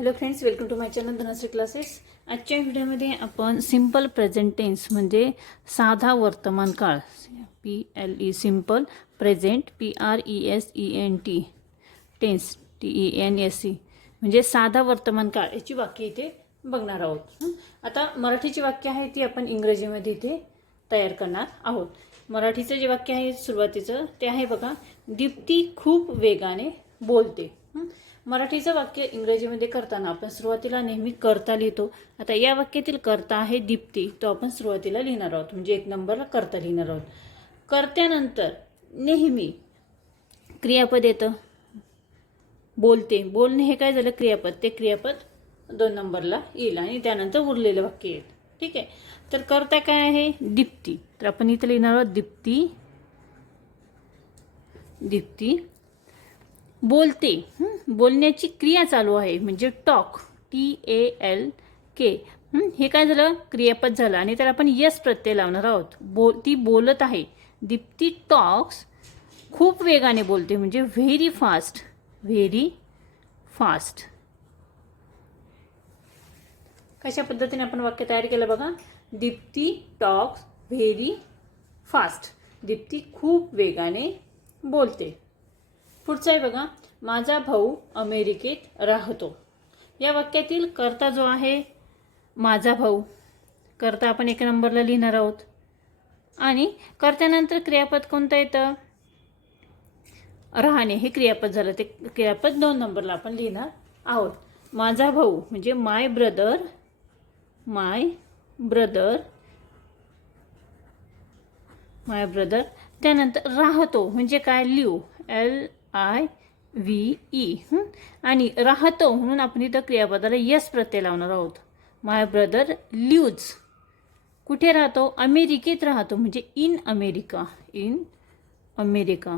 Hello friends welcome to my channel Dhanashree classes आजच्या व्हिडिओमध्ये आपण सिंपल प्रेझेंट टेन्स म्हणजे साधा वर्तमान काळ P L E simple present P R E S E N T tense T E N S E म्हणजे साधा वर्तमान काळ. याची वाक्य इथे बघणार आहोत. आता मराठीची वाक्य आहे ती आपण इंग्रजीमध्ये इथे तयार करणार आहोत. मराठीचं जे वाक्य आहे सुरुवातीचं ते आहे बघा दीप्ती खूप वेगाने बोलते. हं? मराठीचं वाक्य इंग्रजीमध्ये करताना आपण सुरुवातीला नेहमी करता लिहितो. आता या वाक्यातील करता आहे दीप्ती. तो आपण सुरुवातीला लिहिणार आहोत. म्हणजे एक नंबरला करता लिहिणार आहोत. कर्त्यानंतर नेहमी क्रियापद येतं. बोलते. बोलणे हे काय झालं? क्रियापद. ते क्रियापद दोन नंबरला येईल आणि त्यानंतर उरलेलं वाक्य येईल. ठीक आहे? तर करता काय आहे? दीप्ती. तर आपण इथं लिहिणार आहोत दीप्ती. दीप्ती. बोलते. बोलण्याची क्रिया चालू आहे. म्हणजे talk T A L K. हे काय झालं? क्रियापद झालं. आणि त्याला आपण यस प्रत्यय लावणार आहोत. बो ती बोलत आहे. दीप्ती टॉक्स खूप वेगाने बोलते. म्हणजे व्हेरी फास्ट व्हेरी फास्ट कशा पद्धतीने आपण वाक्य तयार केलं बघा? Deepti talks very fast Deepti खूप वेगाने बोलते. पुढचं आहे बघा. माझा भाऊ अमेरिकेत राहतो. या वाक्यातील कर्ता जो आहे माझा भाऊ. कर्ता आपण एक नंबरला लिहिणार आहोत. आणि कर्त्यानंतर क्रियापद कोणतं येतं? राहणे. हे क्रियापद झालं. ते क्रियापद दोन नंबरला आपण लिहिणार आहोत. माझा भाऊ म्हणजे my brother my brother my brother त्यानंतर राहतो म्हणजे काय? Live L I V E आणि राहतो म्हणून आपण इथं क्रियापदाला यस प्रत्यय लावणार आहोत. माय ब्रदर ल्यूज कुठे राहतो? अमेरिकेत राहतो. म्हणजे इन अमेरिका इन अमेरिका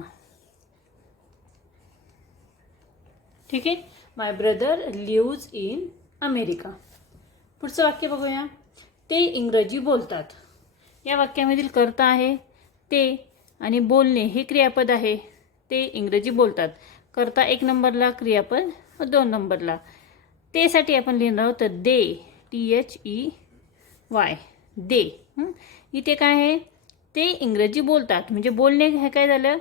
ठीक आहे? My brother lives in America पुढचं वाक्य बघूया. ते इंग्रजी बोलतात. या वाक्यामधील कर्ता आहे ते आणि बोलणे हे क्रियापद आहे. ते इंग्रजी बोलतात. करता एक नंबरला क्रियापद दोन नंबरला. तेसाठी आपण लिहिणार आहोत they T H E Y they. इथे काय आहे? ते इंग्रजी बोलतात. म्हणजे बोलणे हे काय झालं?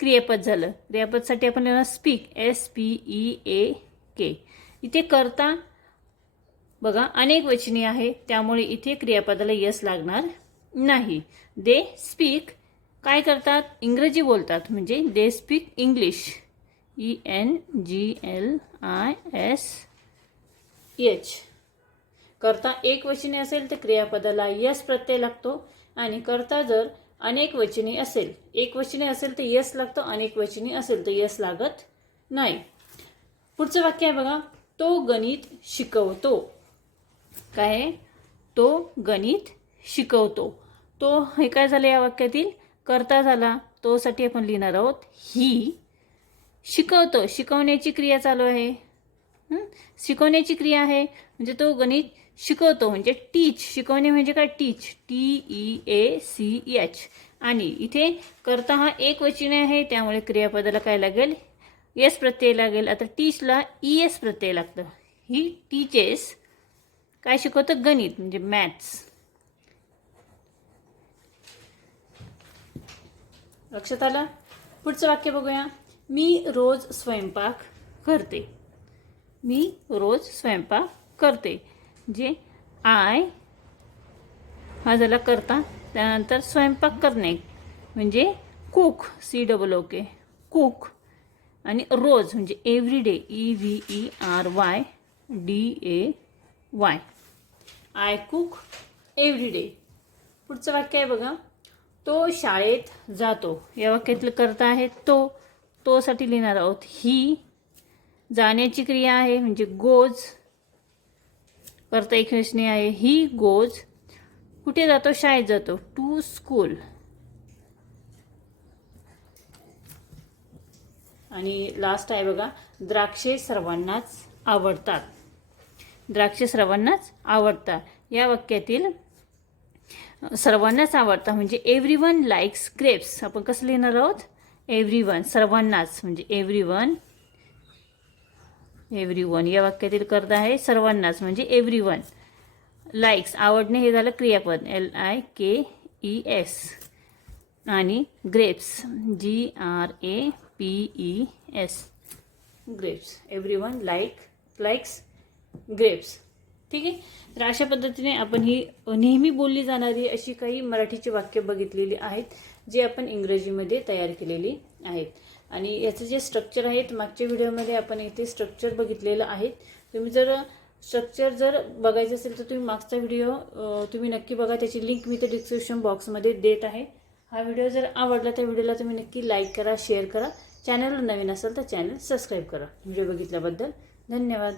क्रियापद झालं. क्रियापदसाठी आपण लिहिणार speak S P E A K इथे करता बघा अनेक वचनी आहे. त्यामुळे इथे क्रियापदाला यस लागणार नाही. दे स्पीक काय करतात? इंग्रजी बोलतात. म्हणजे they speak English E N G L I S H करता एक वचने असेल तर क्रियापदाला यस प्रत्यय लागतो आणि करता जर अनेक वचने असेल. एक वचने असेल तर यस लागतो अनेक वचने असेल तर यस लागत नाही. पुढचं वाक्य आहे बघा. तो गणित शिकवतो. काय तो गणित शिकवतो. तो हे काय झालं या वाक्यातील? करता झाला तोसाठी आपण लिहिणार आहोत ही शिकवतो. शिकवण्याची क्रिया चालू आहे. शिकवण्याची क्रिया आहे म्हणजे तो गणित शिकवतो म्हणजे टीच शिकवणे म्हणजे काय? Teach T E A C H आणि इथे करता हा एक वचने आहे त्यामुळे क्रियापदाला काय लागेल? एस प्रत्यय लागेल. आता टीचला ई एस प्रत्यय लागतं. ही टीचेस काय शिकवतं? गणित म्हणजे मॅथ्स लक्षात आलं? पुढचं वाक्य बघूया. मी रोज स्वयंपाक करते. मी रोज स्वयंपाक करते. जे आय हा झाला करता त्यानंतर स्वयंपाक करणे. म्हणजे cook C double O K cook आणि रोज म्हणजे every day E V E R Y D A Y I cook every day पुढचं वाक्य आहे बघा. तो शाळेत जातो. या वाक्यातलं करता आहे? तो तोसाठी लिहिणार आहोत. ही जाण्याची क्रिया आहे म्हणजे गोज. करता एक वचने आहे. He goes. कुठे जातो? शाळेत जातो. टू स्कूल आणि लास्ट आहे बघा द्राक्षे सर्वांनाच आवडतात. द्राक्षे सर्वांनाच आवडतात. या वाक्यातील सर्वांनाच आवडतात म्हणजे एव्हरी वन लाईक्स ग्रेप्स आपण कसं लिहिणार आहोत? एव्हरी वन सर्वांनाच. म्हणजे एव्हरी वन एव्हरी वन या वाक्यातील कर्द आहे सर्वांनाच. म्हणजे एव्हरी वन लाईक्स आवडणे हे झालं क्रियापद. L I K E S आणि grapes G R A P E S grapes everyone like likes grapes ठीक आहे? तर अशा पद्धतीने आपण ही नेहमी बोलली जाणारी अशी काही मराठीची वाक्य बघितलेली आहेत जे आपण इंग्रजीमध्ये तयार केलेली आहेत. आणि याचं जे स्ट्रक्चर आहे मागच्या व्हिडिओमध्ये आपण इथे स्ट्रक्चर बघितलेलं आहे. तुम्ही जर स्ट्रक्चर जर बघायचं असेल तर तुम्ही मागचा व्हिडिओ तुम्ही नक्की बघा. त्याची लिंक मी ते डिस्क्रिप्शन बॉक्समध्ये देत आहे. हा व्हिडिओ जर आवडला त्या व्हिडिओला तुम्ही नक्की लाईक करा शेअर करा. चॅनलवर नवीन असेल तर चॅनल सबस्क्राईब करा. व्हिडिओ बघितल्याबद्दल धन्यवाद.